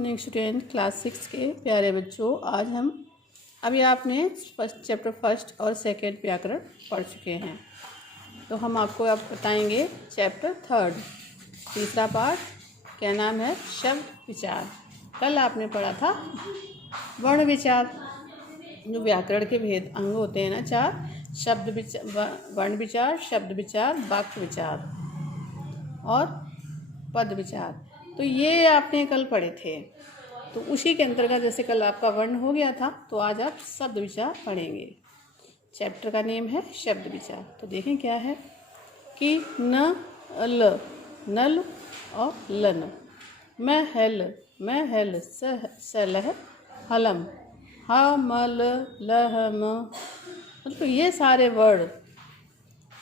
Morning student class 6 के प्यारे बच्चों। आज हम अभी आपने चैप्टर फर्स्ट और सेकेंड व्याकरण पढ़ चुके हैं, तो हम आपको अब बताएंगे चैप्टर थर्ड, तीसरा पार्ट। क्या नाम है? शब्द विचार। कल आपने पढ़ा था वर्ण विचार, जो व्याकरण के भेद अंग होते हैं ना, चार: शब्द विचार, वर्ण विचार, शब्द विचार, वाक्य विचार और पद विचार। तो ये आपने कल पढ़े थे। तो उसी के अंतर्गत जैसे कल आपका वर्ण हो गया था, तो आज आप शब्द विचार पढ़ेंगे। चैप्टर का नेम है शब्द विचार। तो देखें क्या है कि न ल, नल और लन, मैं हेल सलह हलम, हमल लहम। मतलब ये सारे वर्ड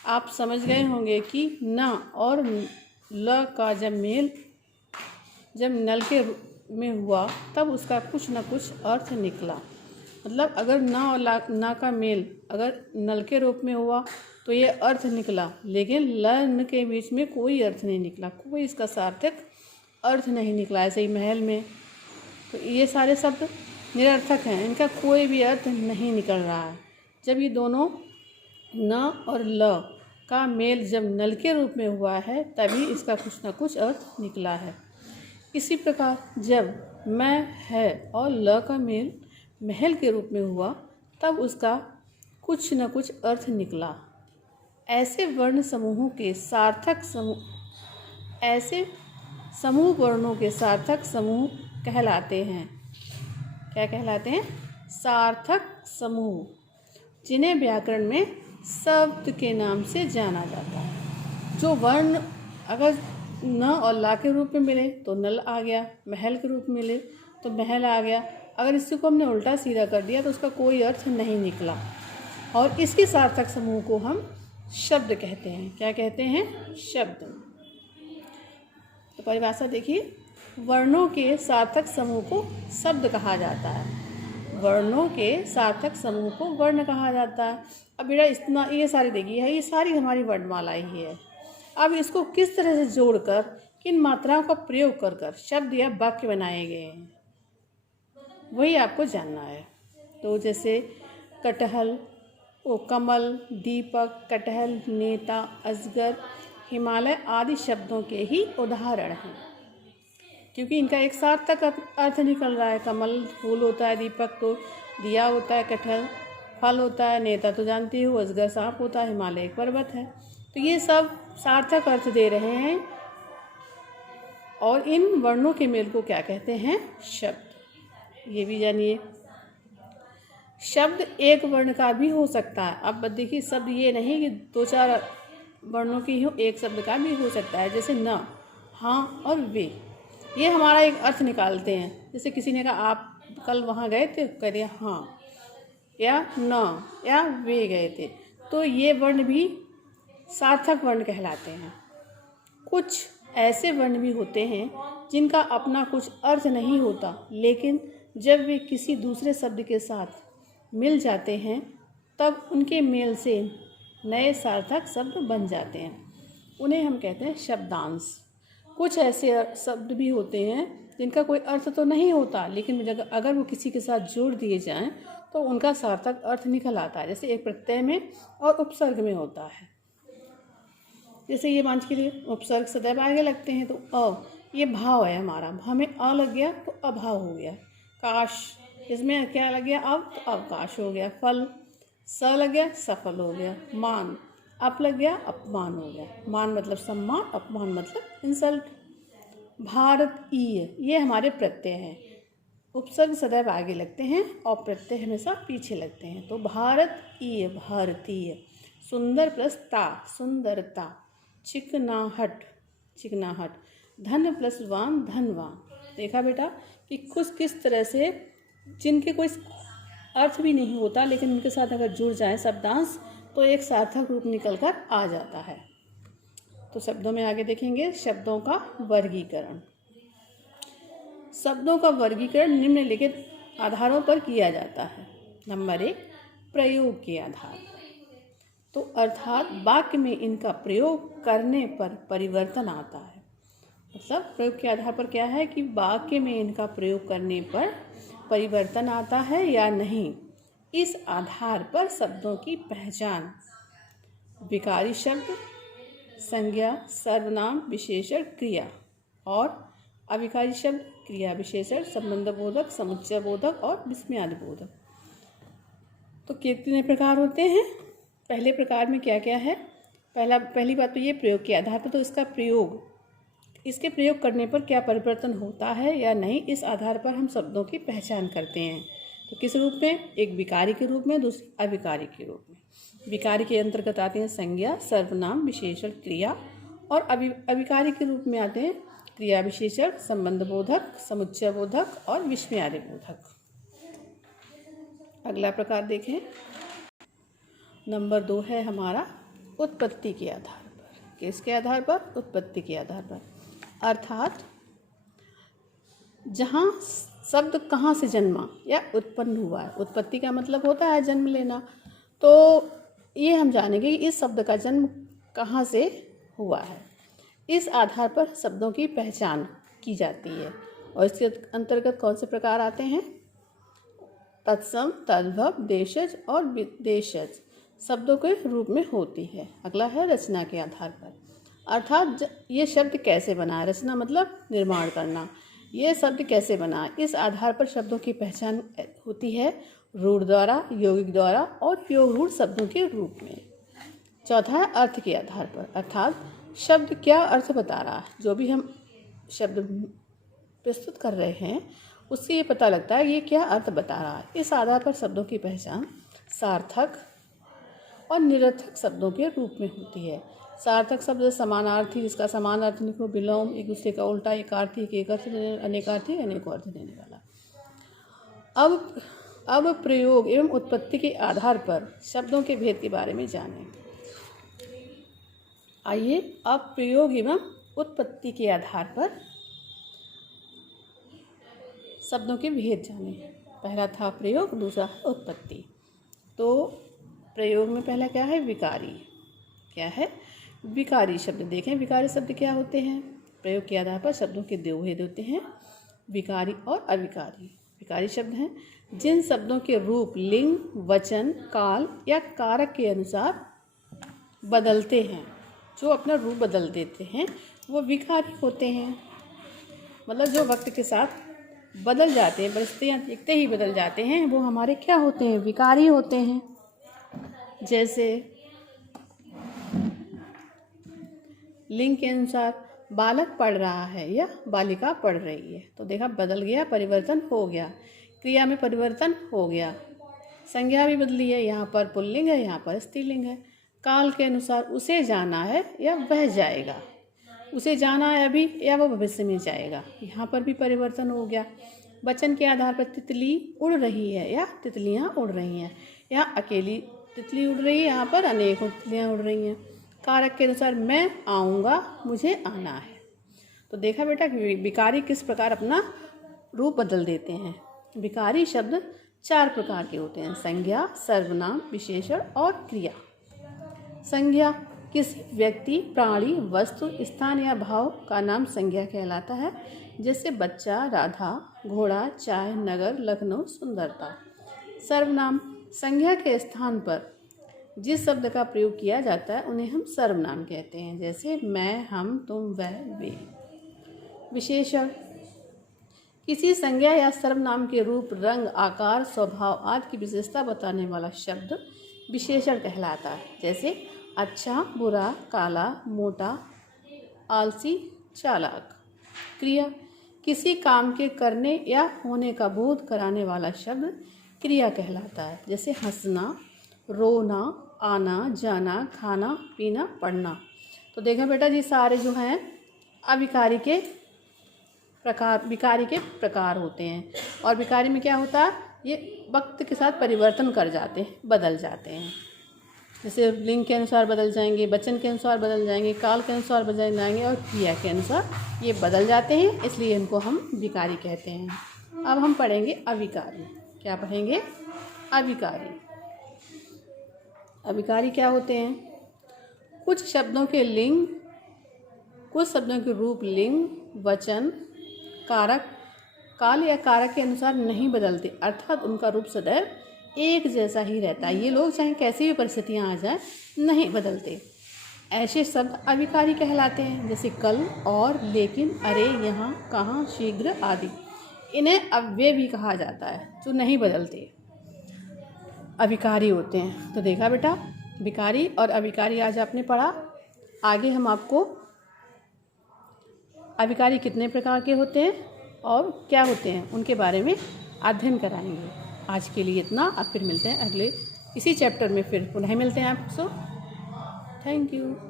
आप समझ गए होंगे कि न और ल का जब नल के में हुआ तब उसका कुछ न कुछ अर्थ निकला। मतलब अगर न और न का मेल अगर नल के रूप में हुआ तो ये अर्थ निकला, लेकिन लन के बीच में कोई अर्थ नहीं निकला, कोई इसका सार्थक अर्थ नहीं निकला। ऐसे ही महल में, तो ये सारे शब्द निरर्थक हैं, इनका कोई भी अर्थ नहीं निकल रहा है। जब ये दोनों न और ल का मेल जब नल के रूप में हुआ है तभी इसका कुछ न कुछ अर्थ निकला है। इसी प्रकार जब मैं है और ल का मेल महल के रूप में हुआ तब उसका कुछ न कुछ अर्थ निकला। ऐसे वर्ण समूहों के सार्थक समूह, ऐसे समूह वर्णों के सार्थक समूह कहलाते हैं। क्या कहलाते हैं? सार्थक समूह, जिन्हें व्याकरण में शब्द के नाम से जाना जाता है। जो वर्ण अगर न और ला के रूप में मिले तो नल आ गया, महल के रूप में मिले तो महल आ गया। अगर इसी को हमने उल्टा सीधा कर दिया तो उसका कोई अर्थ नहीं निकला, और इसके सार्थक समूह को हम शब्द कहते हैं। क्या कहते हैं? शब्द। तो परिभाषा देखिए, वर्णों के सार्थक समूह को शब्द कहा जाता है। वर्णों के सार्थक समूह को वर्ण कहा जाता है। अब बेटा इतना ये सारी देखिए, ये सारी हमारी वर्णमाला ही है। अब इसको किस तरह से जोड़कर, किन मात्राओं का प्रयोग कर कर शब्द या वाक्य बनाए गए हैं, वही आपको जानना है। तो जैसे कटहल, कमल, दीपक, कटहल, नेता, अजगर, हिमालय आदि शब्दों के ही उदाहरण हैं, क्योंकि इनका एक सार्थक अर्थ निकल रहा है। कमल फूल होता है, दीपक तो दिया होता है, कटहल फल होता है, नेता तो जानती हो, अजगर सांप होता है, हिमालय एक पर्वत है। तो ये सब सार्थक अर्थ दे रहे हैं, और इन वर्णों के मेल को क्या कहते हैं? शब्द। ये भी जानिए। शब्द एक वर्ण का भी हो सकता है। अब देखिए, शब्द ये नहीं कि दो चार वर्णों की हो, एक शब्द का भी हो सकता है। जैसे न, हाँ और वे, ये हमारा एक अर्थ निकालते हैं। जैसे किसी ने कहा आप कल वहाँ गए थे, कह दिया हाँ, या न या वे गए थे, तो ये वर्ण भी सार्थक वर्ण कहलाते हैं। कुछ ऐसे वर्ण भी होते हैं जिनका अपना कुछ अर्थ नहीं होता, लेकिन जब वे किसी दूसरे शब्द के साथ मिल जाते हैं तब उनके मेल से नए सार्थक शब्द बन जाते हैं। उन्हें हम कहते हैं शब्दांश। कुछ ऐसे शब्द भी होते हैं जिनका कोई अर्थ तो नहीं होता, लेकिन अगर वो किसी के साथ जोड़ दिए जाएं तो उनका सार्थक अर्थ निकल आता है। जैसे एक प्रत्यय में और उपसर्ग में होता है। जैसे ये मान के लिए उपसर्ग सदैव आगे लगते हैं, तो अ, ये भाव है हमारा, हमें अ लग गया तो अभाव हो गया। काश, इसमें क्या लग गया? अब, तो अवकाश हो गया। फल, स लग गया, सफल हो गया। मान, अप लग गया, अपमान हो गया। मान मतलब सम्मान, अपमान मतलब इंसल्ट। भारतीय, ये हमारे प्रत्यय हैं। उपसर्ग सदैव आगे लगते हैं और प्रत्यय हमेशा पीछे लगते हैं। तो भारतीय, भारतीय। सुंदर प्लस ता, सुंदरता। चिकनाहट, चिकनाहट। धन प्लस वान, धनवान। देखा बेटा कि कुछ किस तरह से जिनके कोई अर्थ भी नहीं होता, लेकिन उनके साथ अगर जुड़ जाए शब्दांश तो एक सार्थक रूप निकल कर आ जाता है। तो शब्दों में आगे देखेंगे शब्दों का वर्गीकरण। शब्दों का वर्गीकरण निम्नलिखित आधारों पर किया जाता है। नंबर 1, प्रयोग के आधार पर। तो अर्थात वाक्य में इनका प्रयोग करने पर परिवर्तन आता है। मतलब प्रयोग के आधार पर क्या है कि वाक्य में इनका प्रयोग करने पर परिवर्तन आता है या नहीं, इस आधार पर शब्दों की पहचान। विकारी शब्द, संज्ञा, सर्वनाम, विशेषण, क्रिया। और अविकारी शब्द, क्रिया विशेषण, संबंध बोधक, समुच्चय बोधक और विस्मयादि बोधक। तो कितने प्रकार होते हैं? पहले प्रकार में क्या क्या है? पहली बात तो ये प्रयोग के आधार पर, तो इसके प्रयोग करने पर क्या परिवर्तन होता है या नहीं, इस आधार पर हम शब्दों की पहचान करते हैं। तो किस रूप में? एक विकारी के रूप में, दूसरी अविकारी के रूप में। विकारी के अंतर्गत आते हैं संज्ञा, सर्वनाम, विशेषण, क्रिया। और अविकारी के रूप में आते हैं क्रिया विशेषण, संबंध बोधक, समुच्चय बोधक और विस्मयादि बोधक। अगला प्रकार देखें। नंबर 2 है हमारा उत्पत्ति के आधार पर। किसके आधार पर? उत्पत्ति के आधार पर। अर्थात जहाँ शब्द कहाँ से जन्मा या उत्पन्न हुआ है। उत्पत्ति का मतलब होता है जन्म लेना। तो ये हम जानेंगे कि इस शब्द का जन्म कहाँ से हुआ है। इस आधार पर शब्दों की पहचान की जाती है। और इसके अंतर्गत कौन से प्रकार आते हैं? तत्सम, तद्भव, देशज और विदेशज शब्दों के रूप में होती है। अगला है रचना के आधार पर। अर्थात ये शब्द कैसे बना है। रचना मतलब निर्माण करना। ये शब्द कैसे बना है, इस आधार पर शब्दों की पहचान होती है रूढ़ द्वारा, यौगिक द्वारा और योग रूढ़ शब्दों के रूप में। चौथा है अर्थ के आधार पर। अर्थात शब्द क्या अर्थ बता रहा है। जो भी हम शब्द प्रस्तुत कर रहे हैं उससे ये पता लगता है ये क्या अर्थ बता रहा है। इस आधार पर शब्दों की पहचान सार्थक और निरर्थक शब्दों के रूप में होती है। सार्थक शब्द समानार्थी, जिसका समान अर्थ निकलो, विलोम, एक दूसरे का उल्टा, एकार्थी, एक अर्थ देने, अनेकार्थी, अनेकों अर्थ देने वाला। अब प्रयोग एवं उत्पत्ति के आधार पर शब्दों के भेद के बारे में जानें। आइए अब प्रयोग एवं उत्पत्ति के आधार पर शब्दों के भेद जानें। पहला था प्रयोग, दूसरा उत्पत्ति। तो प्रयोग में पहला क्या है? विकारी। क्या है? विकारी शब्द। देखें विकारी शब्द क्या होते हैं। प्रयोग के आधार पर शब्दों के दो भेद होते हैं, विकारी और अविकारी। विकारी शब्द हैं जिन शब्दों के रूप लिंग, वचन, काल या कारक के अनुसार बदलते हैं, जो अपना रूप बदल देते हैं, वो विकारी होते हैं। मतलब जो वक्त के साथ बदल जाते हैं, परिस्थितियाँ देखते ही बदल जाते हैं, वो हमारे क्या होते हैं? विकारी होते हैं। जैसे लिंग के अनुसार बालक पढ़ रहा है या बालिका पढ़ रही है, तो देखा बदल गया, परिवर्तन हो गया। क्रिया में परिवर्तन हो गया, संज्ञा भी बदली है, यहाँ पर पुल्लिंग है, यहाँ पर स्त्रीलिंग है। काल के अनुसार उसे जाना है या वह जाएगा, उसे जाना है अभी या वो भविष्य में जाएगा, यहाँ पर भी परिवर्तन हो गया। वचन के आधार पर तितली उड़ रही है या तितलियाँ उड़ रही हैं, यहाँ अकेली तितली उड़ रही है, यहाँ पर अनेकों तितलियाँ उड़ रही हैं। कारक के अनुसार मैं आऊँगा, मुझे आना है। तो देखा बेटा विकारी किस प्रकार अपना रूप बदल देते हैं। विकारी शब्द 4 प्रकार के होते हैं, संज्ञा, सर्वनाम, विशेषण और क्रिया। संज्ञा किसी व्यक्ति, प्राणी, वस्तु, स्थान या भाव का नाम संज्ञा कहलाता है। जैसे बच्चा, राधा, घोड़ा, चाय, नगर, लखनऊ, सुंदरता। सर्वनाम संज्ञा के स्थान पर जिस शब्द का प्रयोग किया जाता है उन्हें हम सर्वनाम कहते हैं। जैसे मैं, हम, तुम, वह, वे। विशेषण किसी संज्ञा या सर्वनाम के रूप, रंग, आकार, स्वभाव आदि की विशेषता बताने वाला शब्द विशेषण कहलाता है। जैसे अच्छा, बुरा, काला, मोटा, आलसी, चालाक। क्रिया किसी काम के करने या होने का बोध कराने वाला शब्द क्रिया कहलाता है। जैसे हंसना, रोना, आना, जाना, खाना, पीना, पढ़ना। तो देखा बेटा जी सारे जो हैं अविकारी के प्रकार, विकारी के प्रकार होते हैं। और विकारी में क्या होता है? ये वक्त के साथ परिवर्तन कर जाते हैं, बदल जाते हैं। जैसे लिंग के अनुसार बदल जाएंगे, वचन के अनुसार बदल जाएंगे, काल के अनुसार बदल जाएंगे और क्रिया के अनुसार ये बदल जाते हैं, इसलिए इनको हम विकारी कहते हैं। अब हम पढ़ेंगे अविकारी। क्या पढ़ेंगे? अविकारी। अविकारी क्या होते हैं? कुछ शब्दों के लिंग कुछ शब्दों के रूप लिंग, वचन, कारक, काल या कारक के अनुसार नहीं बदलते, अर्थात उनका रूप सदैव एक जैसा ही रहता है। ये लोग चाहे कैसी भी परिस्थितियाँ आ जाए नहीं बदलते। ऐसे शब्द अविकारी कहलाते हैं, जैसे कल, और, लेकिन, अरे, यहाँ, कहाँ, शीघ्र आदि। इन्हें अव्यय भी कहा जाता है, जो नहीं बदलते, अविकारी होते हैं। तो देखा बेटा, विकारी और अविकारी आज आपने पढ़ा। आगे हम आपको अविकारी कितने प्रकार के होते हैं और क्या होते हैं उनके बारे में अध्ययन कराएंगे। आज के लिए इतना, अब फिर मिलते हैं अगले इसी चैप्टर में, फिर पुनः मिलते हैं आपसे। Thank you.